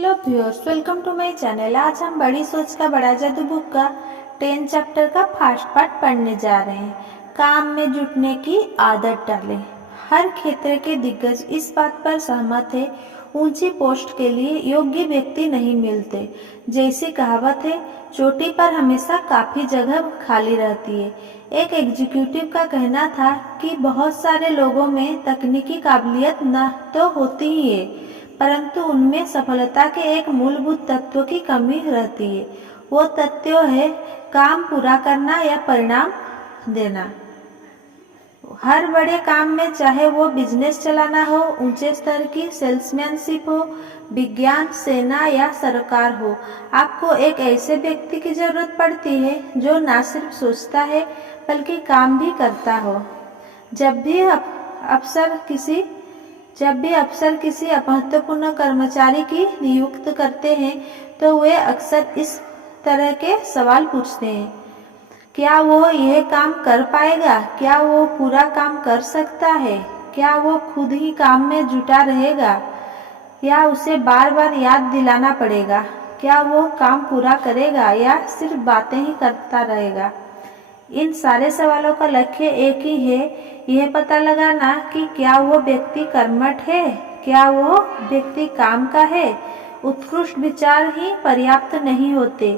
Hello viewers, welcome to my channel. आज हम बड़ी सोच का बड़ा जादू बुक का 10 चैप्टर का फर्स्ट पार्ट पढ़ने जा रहे हैं। काम में जुटने की आदत डालें। हर क्षेत्र के दिग्गज इस बात पर सहमत है, ऊंची पोस्ट के लिए योग्य व्यक्ति नहीं मिलते। जैसी कहावत है, चोटी पर हमेशा काफी जगह खाली रहती है। एक एग्जीक्यूटिव का कहना था कि बहुत सारे लोगों में तकनीकी काबिलियत न तो होती ही है, परंतु उनमें सफलता के एक मूलभूत तत्व की कमी रहती है। वो तत्व है काम पूरा करना या परिणाम देना। हर बड़े काम में, चाहे वो बिजनेस चलाना हो, ऊंचे स्तर की सेल्समैनशिप हो, विज्ञान, सेना या सरकार हो, आपको एक ऐसे व्यक्ति की जरूरत पड़ती है जो न सिर्फ सोचता है बल्कि काम भी करता हो। जब भी अफसर किसी महत्वपूर्ण कर्मचारी की नियुक्त करते हैं तो वे अक्सर इस तरह के सवाल पूछते हैं: क्या वो यह काम कर पाएगा? क्या वो पूरा काम कर सकता है? क्या वो खुद ही काम में जुटा रहेगा या उसे बार बार याद दिलाना पड़ेगा? क्या वो काम पूरा करेगा या सिर्फ बातें ही करता रहेगा? इन सारे सवालों का लक्ष्य एक ही है, यह पता लगाना कि क्या वो व्यक्ति कर्मठ है, क्या वो व्यक्ति काम का है। उत्कृष्ट विचार ही पर्याप्त नहीं होते।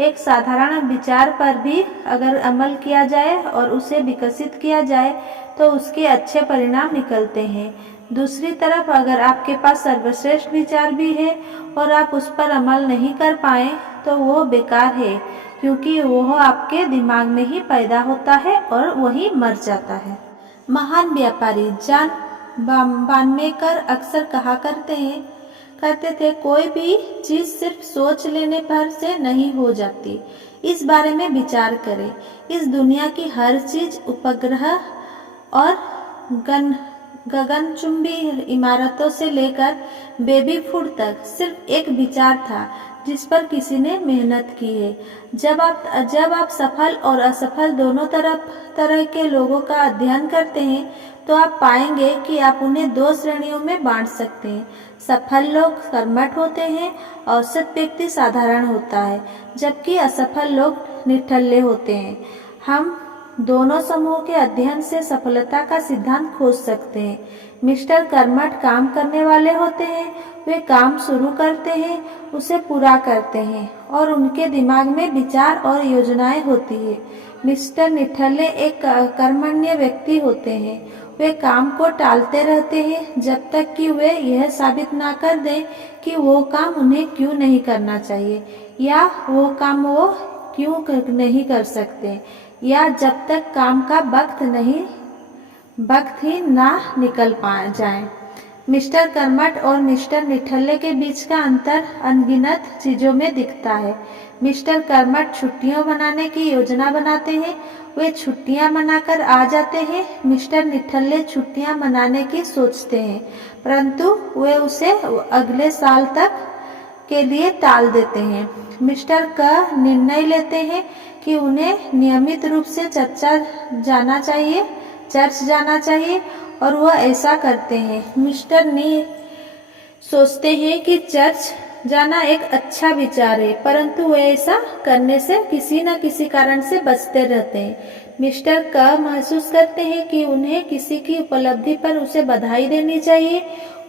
एक साधारण विचार पर भी अगर अमल किया जाए और उसे विकसित किया जाए तो उसके अच्छे परिणाम निकलते हैं। दूसरी तरफ अगर आपके पास सर्वश्रेष्ठ विचार भी है और आप उस पर अमल नहीं कर पाए तो वो बेकार है, क्योंकि वह आपके दिमाग में ही पैदा होता है और वही मर जाता है। महान व्यापारी जॉन बानमेकर अक्सर कहा करते थे, कोई भी चीज सिर्फ सोच लेने पर से नहीं हो जाती। इस बारे में विचार करें। इस दुनिया की हर चीज, उपग्रह और गगनचुंबी इमारतों से लेकर बेबी फूड तक सिर्फ एक विचार था जिस पर किसी ने मेहनत की है। जब आप सफल और असफल दोनों तरह के लोगों का अध्ययन करते हैं तो आप पाएंगे कि आप उन्हें दो श्रेणियों में बांट सकते हैं। सफल लोग कर्मठ होते हैं, औसत व्यक्ति साधारण होता है, जबकि असफल लोग निठल्ले होते हैं। हम दोनों समूह के अध्ययन से सफलता का सिद्धांत खोज सकते हैं। मिस्टर कर्मठ काम करने वाले होते हैं। वे काम शुरू करते हैं, उसे पूरा करते हैं और उनके दिमाग में विचार और योजनाएं होती है। मिस्टर निठल्ले एक कर्मण्य व्यक्ति होते हैं। वे काम को टालते रहते हैं जब तक कि वे यह साबित ना कर दें कि वो काम उन्हें क्यों नहीं करना चाहिए या वो काम वो क्यों नहीं कर सकते, या जब तक काम का वक्त ही ना निकल जाए। मिस्टर कर्मठ और मिस्टर निठल्ले के बीच का अंतर अनगिनत चीजों में दिखता है। मिस्टर कर्मठ छुट्टियां मनाने की योजना बनाते हैं, वे छुट्टियां मनाकर आ जाते हैं। मिस्टर निठल्ले छुट्टियां मनाने की सोचते हैं, परंतु वे उसे अगले साल तक के लिए टाल देते हैं। मिस्टर का निर्णय लेते हैं कि उन्हें नियमित रूप से चर्च जाना चाहिए और वह ऐसा करते हैं। मिस्टर नी सोचते हैं कि चर्च जाना एक अच्छा विचार है, परंतु वे ऐसा करने से किसी न किसी कारण से बचते रहते हैं। मिस्टर का महसूस करते हैं कि उन्हें किसी की उपलब्धि पर उसे बधाई देनी चाहिए।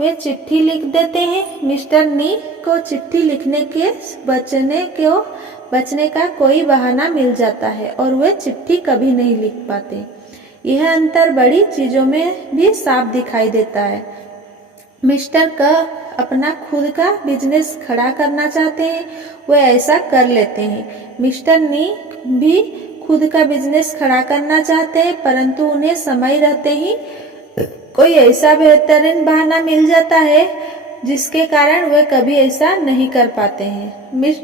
वे चिट्ठी लिख देते हैं। मिस्टर नी को चिट्ठी लिखने के बचने का कोई बहाना मिल जाता है और वे चिट्ठी कभी नहीं लिख पाते। यह अंतर बड़ी चीजों में भी साफ दिखाई देता है। मिस्टर का अपना खुद का बिजनेस खड़ा करना चाहते हैं, वे ऐसा कर लेते हैं। मिस्टर नी भी खुद का बिजनेस खड़ा करना चाहते हैं, परंतु उन्हें समय रहते ही कोई ऐसा बेहतरीन बहाना मिल जाता है जिसके कारण वे कभी ऐसा नहीं कर पाते हैं।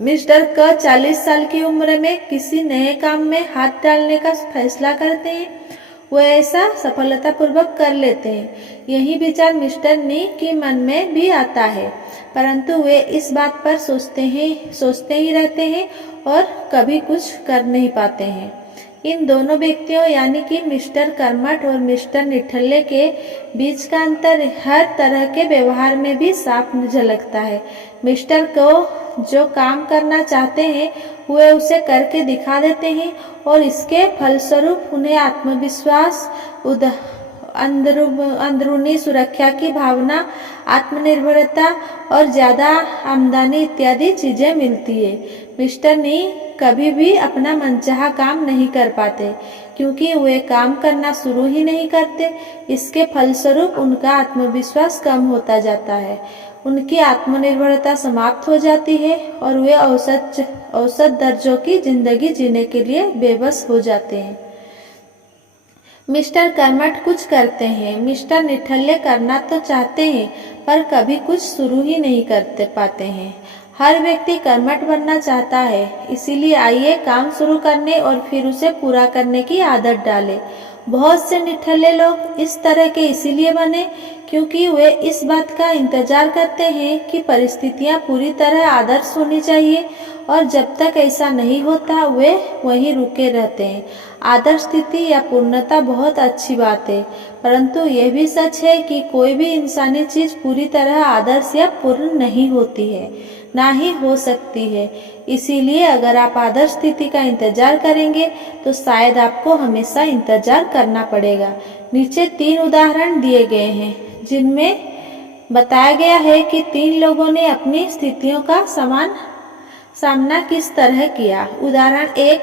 मिस्टर का 40 साल की उम्र में किसी नए काम में हाथ डालने का फैसला करते हैं, वे ऐसा सफलतापूर्वक कर लेते हैं। यही विचार मिस्टर नी के मन में भी आता है, परंतु वे इस बात पर सोचते ही रहते हैं और कभी कुछ कर नहीं पाते हैं। इन दोनों व्यक्तियों यानी कि मिस्टर कर्मठ और मिस्टर निठल्ले के बीच का अंतर हर तरह के व्यवहार में भी साफ झलकता है। मिस्टर को जो काम करना चाहते हैं वे उसे करके दिखा देते हैं और इसके फलस्वरूप उन्हें आत्मविश्वास, अंदरूनी सुरक्षा की भावना, आत्मनिर्भरता और ज्यादा आमदनी इत्यादि चीजें मिलती है। मिस्टर नी कभी भी अपना मनचाहा काम नहीं कर पाते क्योंकि वे काम करना शुरू ही नहीं करते। इसके फलस्वरूप उनका आत्मविश्वास कम होता जाता है, उनकी आत्मनिर्भरता समाप्त हो जाती है और वे औसत दर्जों की जिंदगी जीने के लिए बेबस हो जाते हैं। मिस्टर कर्मठ कुछ करते हैं, मिस्टर निठल्ले करना तो चाहते हैं पर कभी कुछ शुरू ही नहीं करते पाते हैं। हर व्यक्ति कर्मठ बनना चाहता है, इसीलिए आइए काम शुरू करने और फिर उसे पूरा करने की आदत डालें। बहुत से निठल्ले लोग इस तरह के इसीलिए बने क्योंकि वे इस बात का इंतजार करते हैं कि परिस्थितियां पूरी तरह आदर्श होनी चाहिए और जब तक ऐसा नहीं होता वे वहीं रुके रहते हैं। आदर्श स्थिति या पूर्णता बहुत अच्छी बात है, परंतु यह भी सच है कि कोई भी इंसानी चीज पूरी तरह आदर्श या पूर्ण नहीं होती है, ना ही हो सकती है। इसीलिए अगर आप आदर्श स्थिति का इंतजार करेंगे तो शायद आपको हमेशा इंतजार करना पड़ेगा। नीचे 3 उदाहरण दिए गए हैं जिनमें बताया गया है कि 3 लोगों ने अपनी स्थितियों का सामना किस तरह किया। उदाहरण 1,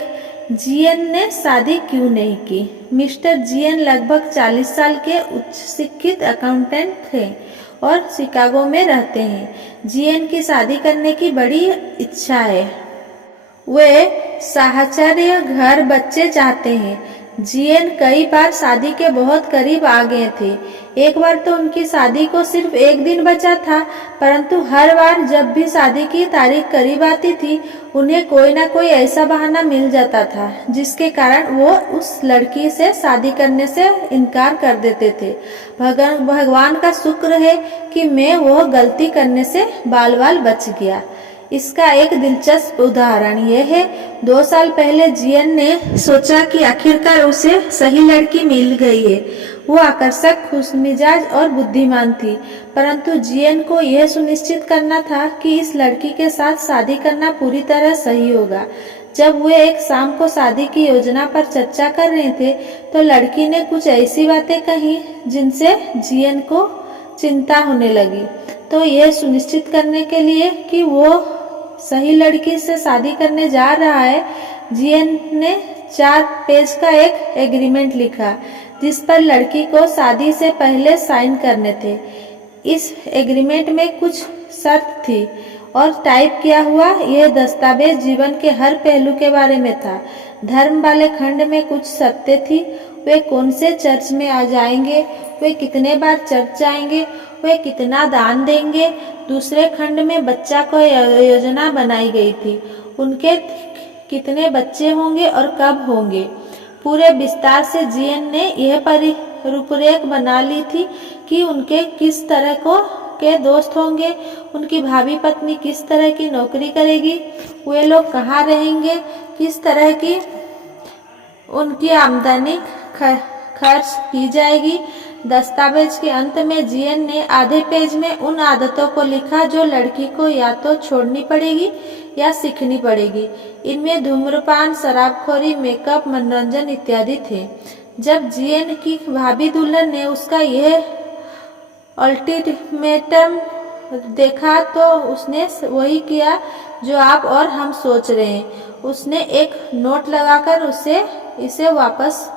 जीएन ने शादी क्यों नहीं की। मिस्टर जीएन लगभग 40 साल के उच्च शिक्षित अकाउंटेंट थे और शिकागो में रहते हैं। जीएन की शादी करने की बड़ी इच्छा है, वे साहचर्य, घर, बच्चे चाहते हैं। जीएन कई बार शादी के बहुत करीब आ गए थे। एक बार तो उनकी शादी को सिर्फ 1 दिन बचा था, परंतु हर बार जब भी शादी की तारीख करीब आती थी उन्हें कोई ना कोई ऐसा बहाना मिल जाता था जिसके कारण वो उस लड़की से शादी करने से इनकार कर देते थे। भगवान का शुक्र है कि मैं वो गलती करने से बाल बाल बच गया। इसका एक दिलचस्प उदाहरण यह है, 2 साल पहले जीएन ने सोचा कि आखिरकार उसे सही लड़की मिल गई है। वो आकर्षक, खुशमिजाज और बुद्धिमान थी, परंतु जीएन को यह सुनिश्चित करना था कि इस लड़की के साथ शादी करना पूरी तरह सही होगा। जब वे एक शाम को शादी की योजना पर चर्चा कर रहे थे तो लड़की ने कुछ ऐसी बातें कही जिनसे जीएन को चिंता होने लगी। तो यह सुनिश्चित करने के लिए कि वो सही लड़की से शादी करने जा रहा है, जीएन ने 4 पेज का एक एग्रीमेंट लिखा जिस पर लड़की को शादी से पहले साइन करने थे। इस एग्रीमेंट में कुछ शर्त थी और टाइप किया हुआ यह दस्तावेज जीवन के हर पहलू के बारे में था। धर्म वाले खंड में कुछ शर्तें थी, वे कौन से चर्च में आ जाएंगे, वे कितने बार चर्च जाएंगे, वे कितना दान देंगे। दूसरे खंड में बच्चा को योजना बनाई गई थी, उनके कितने बच्चे होंगे और कब होंगे। पूरे विस्तार से जीएन ने यह रूपरेख बना ली थी कि उनके किस तरह के दोस्त होंगे, उनकी भावी पत्नी किस तरह की नौकरी करेगी, वे लोग कहाँ रहेंगे, किस तरह की उनकी आमदनी खर्च की जाएगी। दस्तावेज के अंत में जीएन ने आधे पेज में उन आदतों को लिखा जो लड़की को या तो छोड़नी पड़ेगी या सीखनी पड़ेगी। इनमें धूम्रपान, शराबखोरी, मेकअप, मनोरंजन इत्यादि थे। जब जीएन की भाभी दुल्हन ने उसका यह अल्टीमेटम देखा तो उसने वही किया जो आप और हम सोच रहे हैं। उसने एक नोट लगाकर इसे वापस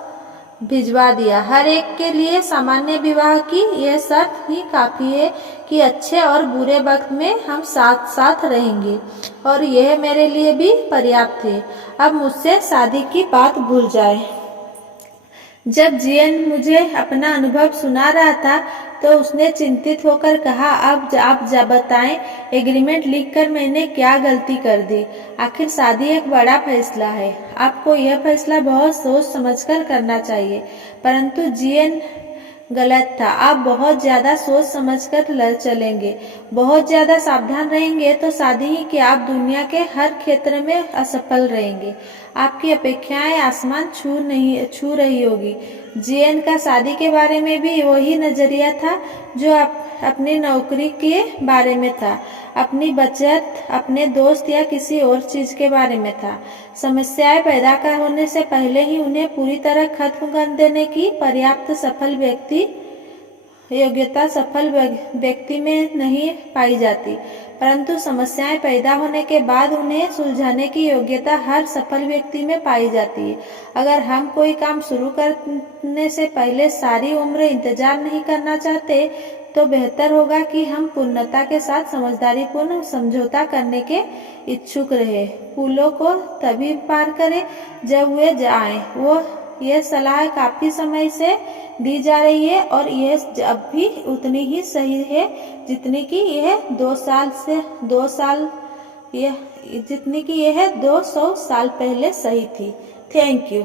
भिजवा दिया। हर एक के लिए सामान्य विवाह की यह शर्त ही काफी है कि अच्छे और बुरे वक्त में हम साथ साथ रहेंगे, और यह मेरे लिए भी पर्याप्त है। अब मुझसे शादी की बात भूल जाए। जब जीएन मुझे अपना अनुभव सुना रहा था तो उसने चिंतित होकर कहा, अब आप बताएं, एग्रीमेंट लिखकर मैंने क्या गलती कर दी। आखिर शादी एक बड़ा फैसला है, आपको यह फैसला बहुत सोच समझकर करना चाहिए। परंतु जीएन गलत था। आप बहुत ज्यादा सोच समझकर चलेंगे, बहुत ज्यादा सावधान रहेंगे तो शादी ही कि आप दुनिया के हर क्षेत्र में असफल रहेंगे। आपकी अपेक्षाएं आसमान छू रही होगी। जीएन का शादी के बारे में भी वही नजरिया था जो अपनी नौकरी के बारे में था, अपनी बचत, अपने दोस्त या किसी और चीज के बारे में था। समस्याएं पैदा होने से पहले ही उन्हें पूरी तरह खत्म कर देने की पर्याप्त योग्यता सफल व्यक्ति में नहीं पाई जाती, परंतु समस्याएं पैदा होने के बाद उन्हें सुलझाने की योग्यता हर सफल व्यक्ति में पाई जाती है। अगर हम कोई काम शुरू करने से पहले सारी उम्र इंतजार नहीं करना चाहते तो बेहतर होगा कि हम पूर्णता के साथ समझदारीपूर्ण समझौता करने के इच्छुक रहे। पुलों को तभी पार करें जब वे जाएं। यह सलाह काफी समय से दी जा रही है और यह अब भी उतनी ही सही है जितनी कि यह 200 साल पहले सही थी। Thank you.